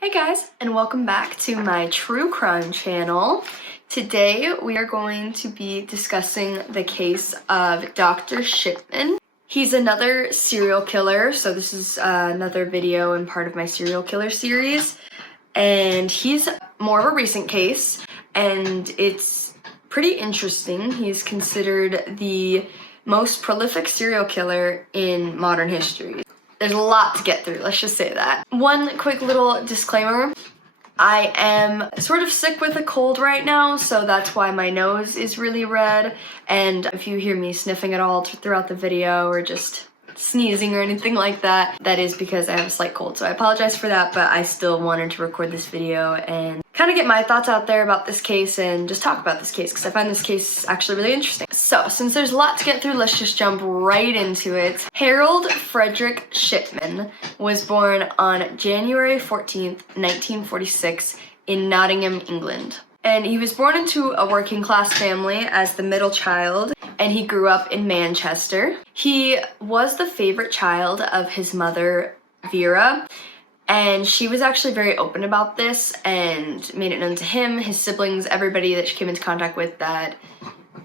Hey guys, and welcome back to my true crime channel. Today we are going to be discussing the case of Dr. Shipman. He's another serial killer, so this is another video and part of my serial killer series. And he's more of a recent case, and it's pretty interesting. He's considered the most prolific serial killer in modern history. There's a lot to get through, let's just say that. One quick little disclaimer. I am sort of sick with a cold right now, so that's why my nose is really red. And if you hear me sniffing at all throughout the video or just sneezing or anything like that, that is because I have a slight cold. So I apologize for that, but I still wanted to record this video and kind of get my thoughts out there about this case and just talk about this case because I find this case actually really interesting. So since there's a lot to get through, let's just jump right into it. Harold Frederick Shipman was born on January 14th, 1946 in Nottingham, England. And he was born into a working class family as the middle child, and he grew up in Manchester. He was the favorite child of his mother, Vera, and she was actually very open about this and made it known to him, his siblings, everybody that she came into contact with, that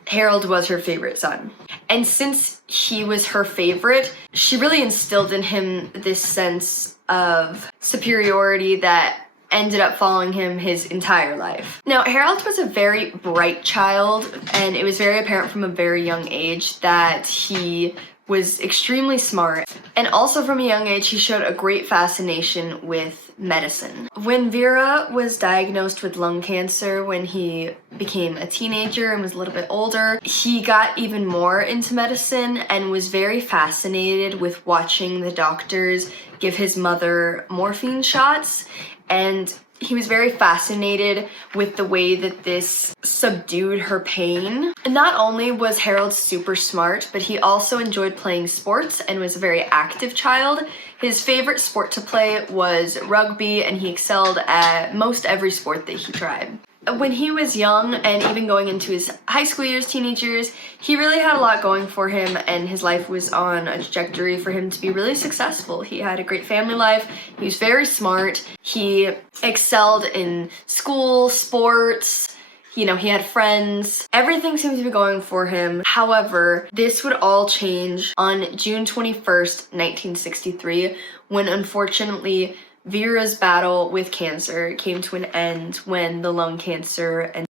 Harold was her favorite son. And since he was her favorite, she really instilled in him this sense of superiority that ended up following him his entire life. Now, Harold was a very bright child, and it was very apparent from a very young age that he was extremely smart. And also from a young age, he showed a great fascination with medicine. When Vera was diagnosed with lung cancer when he became a teenager and was a little bit older, he got even more into medicine and was very fascinated with watching the doctors give his mother morphine shots. And he was very fascinated with the way that this subdued her pain. And not only was Harold super smart, but he also enjoyed playing sports and was a very active child. His favorite sport to play was rugby, and he excelled at most every sport that he tried. When he was young and even going into his high school years, teenage years, he really had a lot going for him, and his life was on a trajectory for him to be really successful. He had a great family life, he was very smart, he excelled in school, sports, you know, he had friends. Everything seemed to be going for him. However, this would all change on June 21st, 1963, when unfortunately Vera's battle with cancer came to an end when the lung cancer and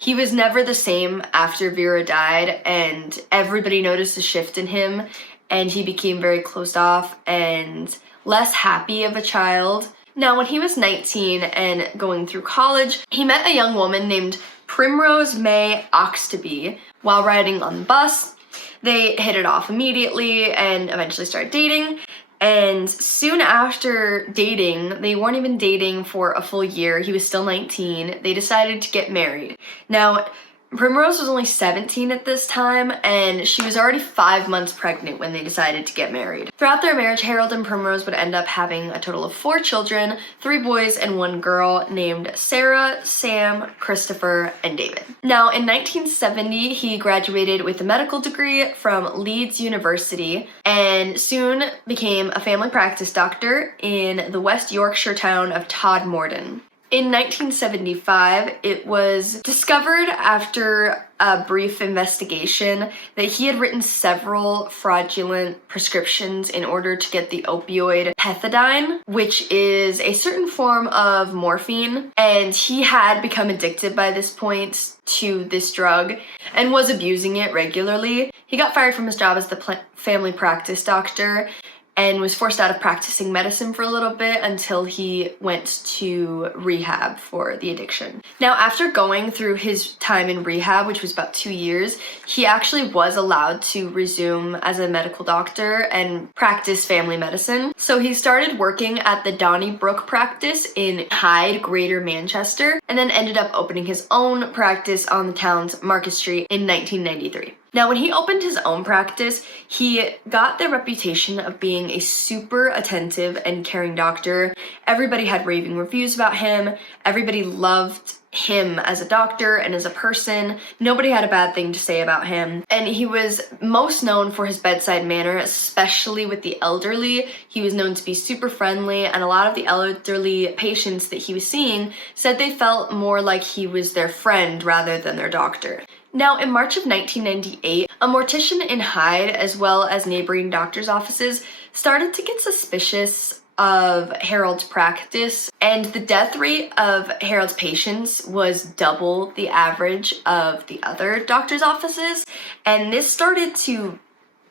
he was never the same after Vera died, and everybody noticed a shift in him, and he became very closed off and less happy of a child. Now, when he was 19 and going through college, he met a young woman named Primrose May Oxtoby while riding on the bus. They hit it off immediately and eventually started dating. And soon after dating, they weren't even dating for a full year, he was still 19, they decided to get married. Now, Primrose was only 17 at this time, and she was already 5 months pregnant when they decided to get married. Throughout their marriage, Harold and Primrose would end up having a total of 4 children, 3 boys and 1 girl, named Sarah, Sam, Christopher, and David. Now, in 1970, he graduated with a medical degree from Leeds University and soon became a family practice doctor in the West Yorkshire town of Todmorden. In 1975, it was discovered after a brief investigation that he had written several fraudulent prescriptions in order to get the opioid pethidine, which is a certain form of morphine, and he had become addicted by this point to this drug and was abusing it regularly. He got fired from his job as the family practice doctor and was forced out of practicing medicine for a little bit until he went to rehab for the addiction. Now, after going through his time in rehab, which was about 2 years, he actually was allowed to resume as a medical doctor and practice family medicine. So he started working at the Donnybrook practice in Hyde, Greater Manchester, and then ended up opening his own practice on the town's Market Street in 1993. Now, when he opened his own practice, he got the reputation of being a super attentive and caring doctor. Everybody had raving reviews about him. Everybody loved him as a doctor and as a person. Nobody had a bad thing to say about him. And he was most known for his bedside manner, especially with the elderly. He was known to be super friendly, and a lot of the elderly patients that he was seeing said they felt more like he was their friend rather than their doctor. Now, in March of 1998, a mortician in Hyde, as well as neighboring doctors' offices, started to get suspicious of Harold's practice, and the death rate of Harold's patients was double the average of the other doctors' offices, and this started to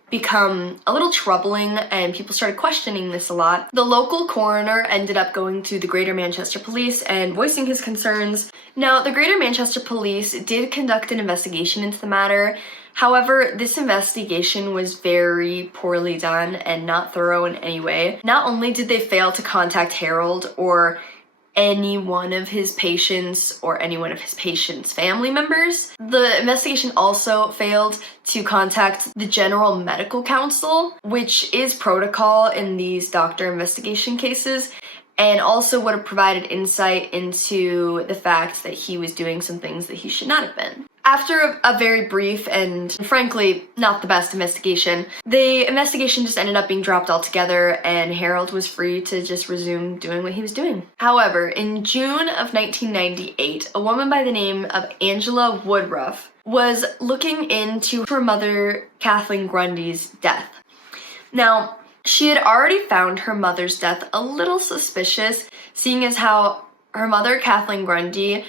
become a little troubling, and people started questioning this a lot. The local coroner ended up going to the Greater Manchester Police and voicing his concerns. Now, the Greater Manchester Police did conduct an investigation into the matter. However, this investigation was very poorly done and not thorough in any way. Not only did they fail to contact Harold or any one of his patients or any one of his patients' family members, the investigation also failed to contact the General Medical Council, which is protocol in these doctor investigation cases, and also would have provided insight into the fact that he was doing some things that he should not have been. After a very brief and frankly not the best investigation, the investigation just ended up being dropped altogether, and Harold was free to just resume doing what he was doing. However, in June of 1998, a woman by the name of Angela Woodruff was looking into her mother Kathleen Grundy's death. Now, she had already found her mother's death a little suspicious, seeing as how her mother Kathleen Grundy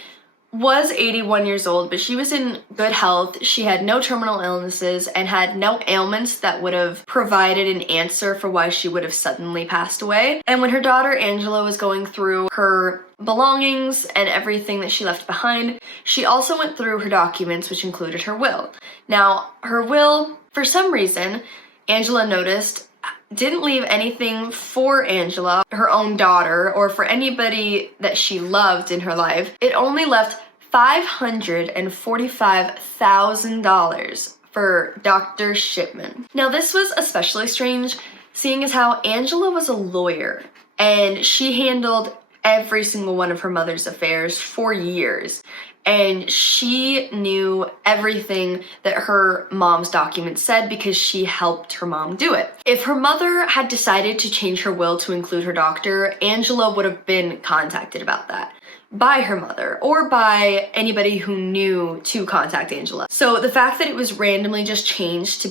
was 81 years old, but she was in good health. She had no terminal illnesses and had no ailments that would have provided an answer for why she would have suddenly passed away. And when her daughter Angela was going through her belongings and everything that she left behind, she also went through her documents, which included her will. Now, her will, for some reason, Angela noticed, didn't leave anything for Angela, her own daughter, or for anybody that she loved in her life. It only left $545,000 for Dr. Shipman. Now, this was especially strange, seeing as how Angela was a lawyer, and she handled every single one of her mother's affairs for years. And she knew everything that her mom's documents said because she helped her mom do it. If her mother had decided to change her will to include her doctor, Angela would have been contacted about that by her mother or by anybody who knew to contact Angela. So the fact that it was randomly just changed to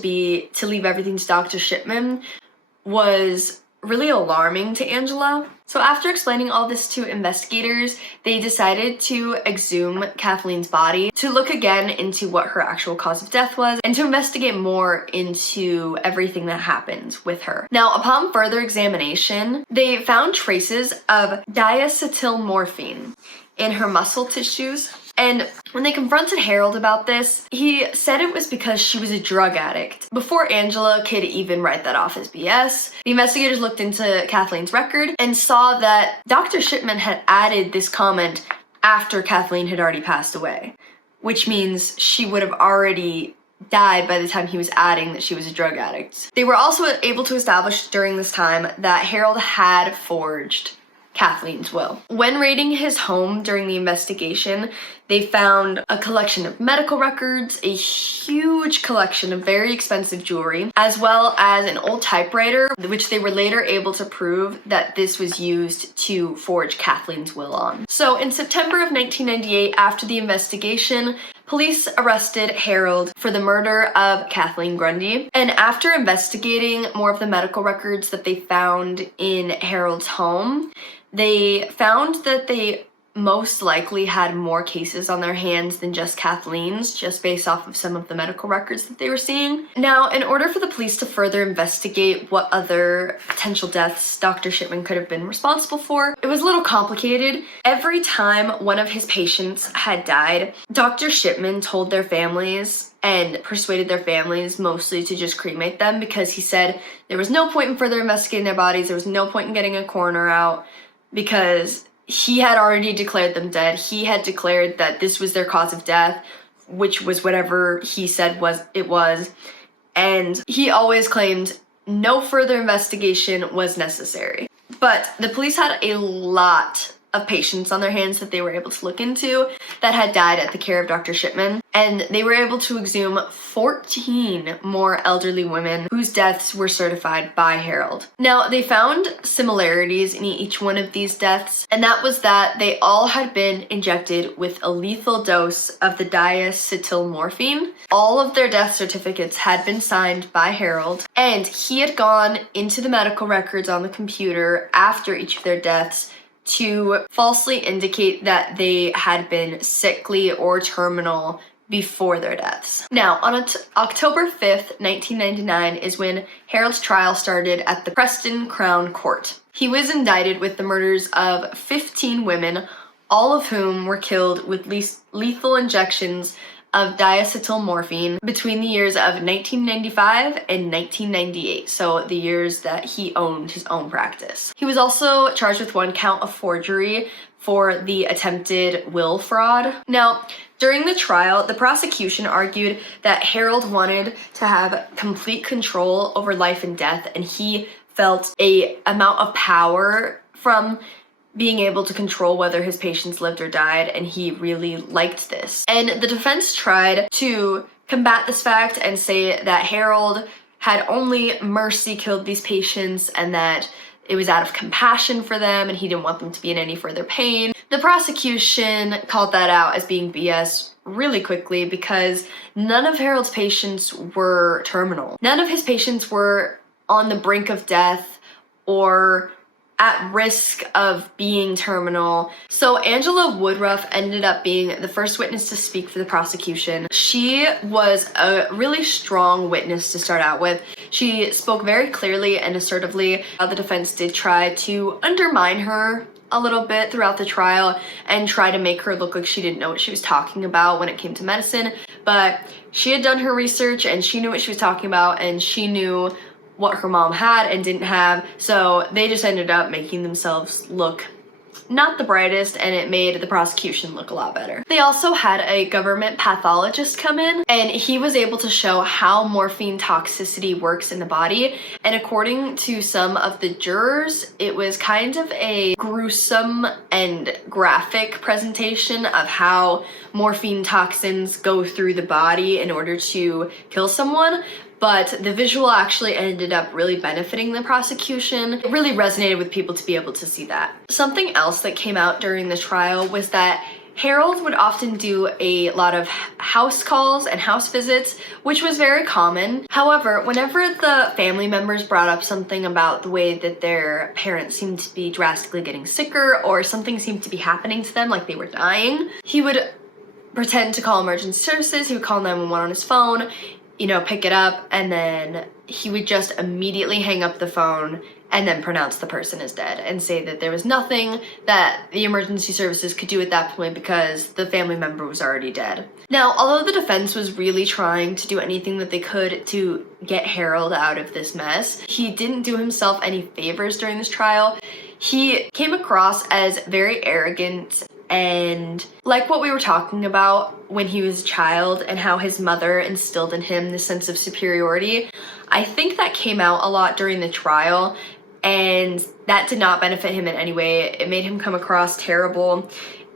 leave everything to Dr. Shipman was really alarming to Angela. So after explaining all this to investigators, they decided to exhume Kathleen's body to look again into what her actual cause of death was and to investigate more into everything that happened with her. Now, upon further examination, they found traces of diacetylmorphine in her muscle tissues. And when they confronted Harold about this, he said it was because she was a drug addict. Before Angela could even write that off as BS, the investigators looked into Kathleen's record and saw that Dr. Shipman had added this comment after Kathleen had already passed away, which means she would have already died by the time he was adding that she was a drug addict. They were also able to establish during this time that Harold had forged Kathleen's will. When raiding his home during the investigation, they found a collection of medical records, a huge collection of very expensive jewelry, as well as an old typewriter, which they were later able to prove that this was used to forge Kathleen's will on. So in September of 1998, after the investigation, police arrested Harold for the murder of Kathleen Grundy, and after investigating more of the medical records that they found in Harold's home, they found that they most likely had more cases on their hands than just Kathleen's, just based off of some of the medical records that they were seeing. Now, in order for the police to further investigate what other potential deaths Dr. Shipman could have been responsible for, it was a little complicated. Every time one of his patients had died, Dr. Shipman told their families and persuaded their families mostly to just cremate them because he said there was no point in further investigating their bodies, there was no point in getting a coroner out, because he had already declared them dead. He had declared that this was their cause of death which was whatever he said it was, and he always claimed no further investigation was necessary. But the police had a lot of patients on their hands that they were able to look into that had died at the care of Dr. Shipman, and they were able to exhume 14 more elderly women whose deaths were certified by Harold. Now, they found similarities in each one of these deaths, and that was that they all had been injected with a lethal dose of the diacetylmorphine. All of their death certificates had been signed by Harold, and he had gone into the medical records on the computer after each of their deaths to falsely indicate that they had been sickly or terminal before their deaths. Now, on October 5th, 1999 is when Harold's trial started at the Preston Crown Court. He was indicted with the murders of 15 women, all of whom were killed with lethal injections of diacetylmorphine between the years of 1995 and 1998, so the years that he owned his own practice. He was also charged with 1 count of forgery for the attempted will fraud. Now, during the trial, the prosecution argued that Harold wanted to have complete control over life and death, and he felt an amount of power from being able to control whether his patients lived or died, and he really liked this. And the defense tried to combat this fact and say that Harold had only mercy killed these patients and that it was out of compassion for them and he didn't want them to be in any further pain. The prosecution called that out as being BS really quickly because none of Harold's patients were terminal. None of his patients were on the brink of death or at risk of being terminal. So Angela Woodruff ended up being the first witness to speak for the prosecution. She was a really strong witness to start out with. She spoke very clearly and assertively. The defense did try to undermine her a little bit throughout the trial and try to make her look like she didn't know what she was talking about when it came to medicine, but she had done her research and she knew what she was talking about, and she knew what her mom had and didn't have, so they just ended up making themselves look not the brightest, and it made the prosecution look a lot better. They also had a government pathologist come in, and he was able to show how morphine toxicity works in the body, and according to some of the jurors, it was kind of a gruesome and graphic presentation of how morphine toxins go through the body in order to kill someone. But the visual actually ended up really benefiting the prosecution. It really resonated with people to be able to see that. Something else that came out during the trial was that Harold would often do a lot of house calls and house visits, which was very common. However, whenever the family members brought up something about the way that their parents seemed to be drastically getting sicker or something seemed to be happening to them, like they were dying, he would pretend to call emergency services. He would call 911 on his phone, pick it up, and then he would just immediately hang up the phone and then pronounce the person as dead and say that there was nothing that the emergency services could do at that point because the family member was already dead. Now, although the defense was really trying to do anything that they could to get Harold out of this mess, he didn't do himself any favors during this trial. He came across as very arrogant and like what we were talking about when he was a child and how his mother instilled in him this sense of superiority. I think that came out a lot during the trial, and that did not benefit him in any way. It made him come across terrible.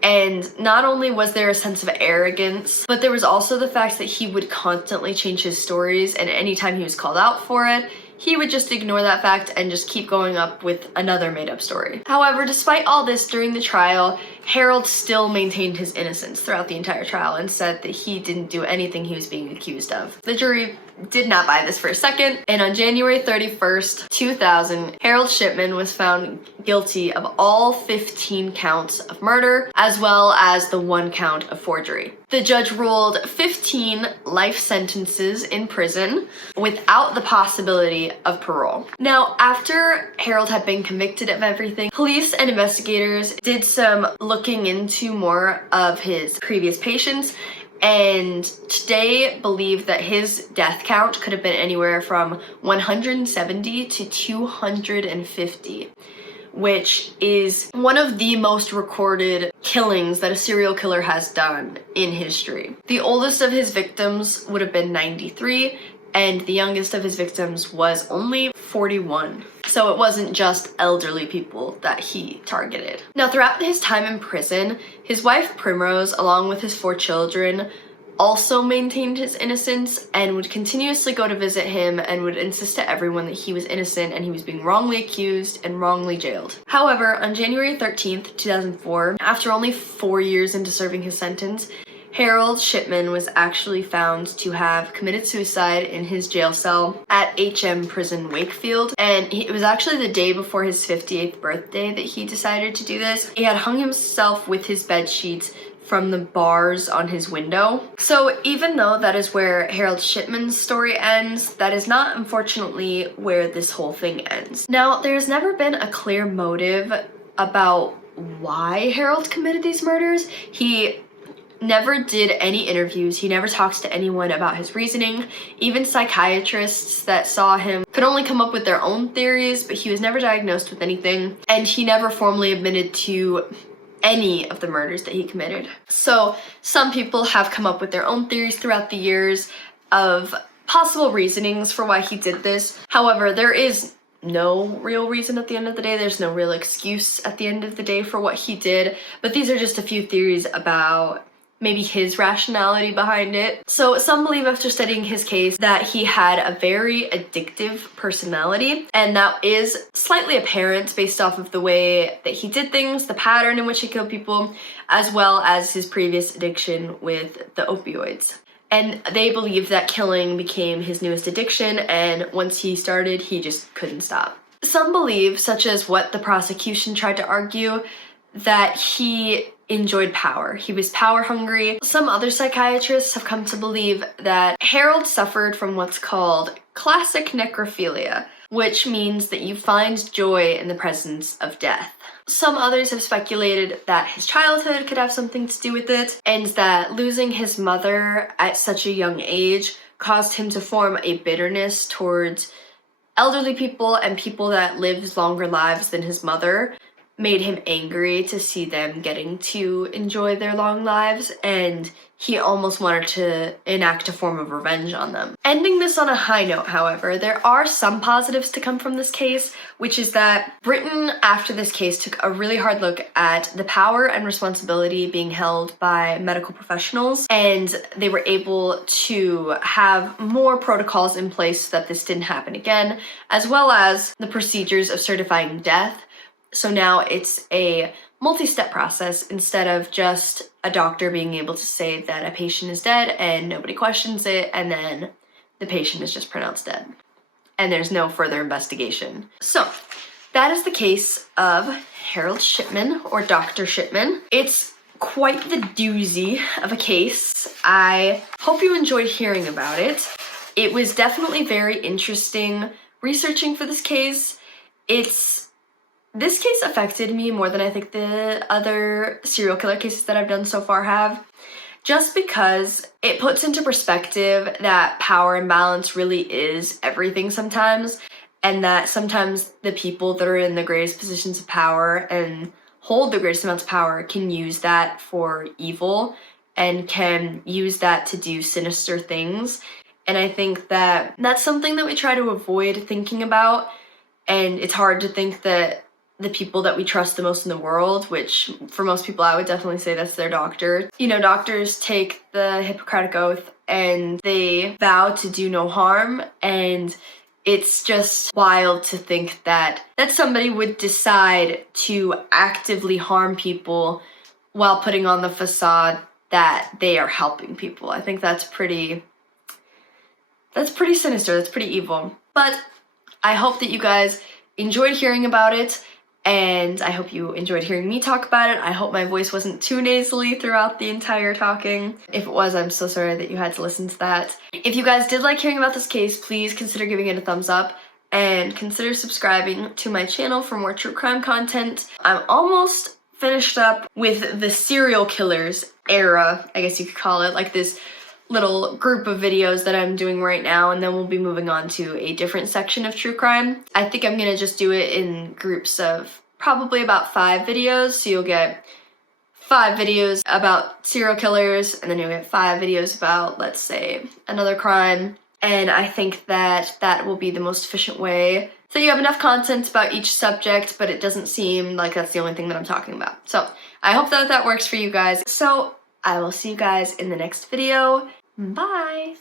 And not only was there a sense of arrogance, but there was also the fact that he would constantly change his stories, and anytime he was called out for it, he would just ignore that fact and just keep going up with another made-up story. However, despite all this during the trial, Harold still maintained his innocence throughout the entire trial and said that he didn't do anything he was being accused of. The jury did not buy this for a second, and on January 31st, 2000, Harold Shipman was found guilty of all 15 counts of murder, as well as the 1 count of forgery. The judge ruled 15 life sentences in prison without the possibility of parole. Now, after Harold had been convicted of everything, police and investigators did some looking into more of his previous patients, and today believe that his death count could have been anywhere from 170 to 250, which is one of the most recorded killings that a serial killer has done in history. The oldest of his victims would have been 93, and the youngest of his victims was only 41. So it wasn't just elderly people that he targeted. Now, throughout his time in prison, his wife Primrose, along with his 4 children, also maintained his innocence and would continuously go to visit him and would insist to everyone that he was innocent and he was being wrongly accused and wrongly jailed. However, on January 13th, 2004, after only 4 years into serving his sentence, Harold Shipman was actually found to have committed suicide in his jail cell at HM Prison Wakefield, and it was actually the day before his 58th birthday that he decided to do this. He had hung himself with his bed sheets from the bars on his window. So even though that is where Harold Shipman's story ends, that is not, unfortunately, where this whole thing ends. Now, there's never been a clear motive about why Harold committed these murders. He never did any interviews. He never talks to anyone about his reasoning. Even psychiatrists that saw him could only come up with their own theories, but he was never diagnosed with anything, and he never formally admitted to any of the murders that he committed. So some people have come up with their own theories throughout the years of possible reasonings for why he did this. However, there is no real reason at the end of the day. There's no real excuse at the end of the day for what he did, but these are just a few theories about maybe his rationality behind it. So some believe, after studying his case, that he had a very addictive personality, and that is slightly apparent based off of the way that he did things, the pattern in which he killed people, as well as his previous addiction with the opioids. And they believe that killing became his newest addiction, and once he started, he just couldn't stop. Some believe, such as what the prosecution tried to argue, that he enjoyed power. He was power hungry. Some other psychiatrists have come to believe that Harold suffered from what's called classic necrophilia, which means that you find joy in the presence of death. Some others have speculated that his childhood could have something to do with it, and that losing his mother at such a young age caused him to form a bitterness towards elderly people and people that lived longer lives than his mother, made him angry to see them getting to enjoy their long lives, and he almost wanted to enact a form of revenge on them. Ending this on a high note, however, there are some positives to come from this case, which is that Britain, after this case, took a really hard look at the power and responsibility being held by medical professionals, and they were able to have more protocols in place so that this didn't happen again, as well as the procedures of certifying death. So now it's a multi-step process instead of just a doctor being able to say that a patient is dead and nobody questions it, and then the patient is just pronounced dead and there's no further investigation. So that is the case of Harold Shipman, or Dr. Shipman. It's quite the doozy of a case. I hope you enjoyed hearing about it. It was definitely very interesting researching for this case. This case affected me more than I think the other serial killer cases that I've done so far have, just because it puts into perspective that power imbalance really is everything sometimes, and that sometimes the people that are in the greatest positions of power and hold the greatest amounts of power can use that for evil and can use that to do sinister things. And I think that that's something that we try to avoid thinking about, and it's hard to think that the people that we trust the most in the world, which for most people I would definitely say that's their doctor. You know, doctors take the Hippocratic Oath and they vow to do no harm, and it's just wild to think that somebody would decide to actively harm people while putting on the facade that they are helping people. I think that's pretty sinister, that's pretty evil. But I hope that you guys enjoyed hearing about it, and I hope you enjoyed hearing me talk about it. I hope my voice wasn't too nasally throughout the entire talking. If it was, I'm so sorry that you had to listen to that. If you guys did like hearing about this case, please consider giving it a thumbs up and consider subscribing to my channel for more true crime content. I'm almost finished up with the serial killers era, I guess you could call it, like this little group of videos that I'm doing right now, and then we'll be moving on to a different section of true crime. I think I'm gonna just do it in groups of probably about 5 videos, so you'll get 5 videos about serial killers, and then you'll get 5 videos about, let's say, another crime. And I think that that will be the most efficient way. So you have enough content about each subject, but it doesn't seem like that's the only thing that I'm talking about. So I hope that that works for you guys. So I will see you guys in the next video. Bye!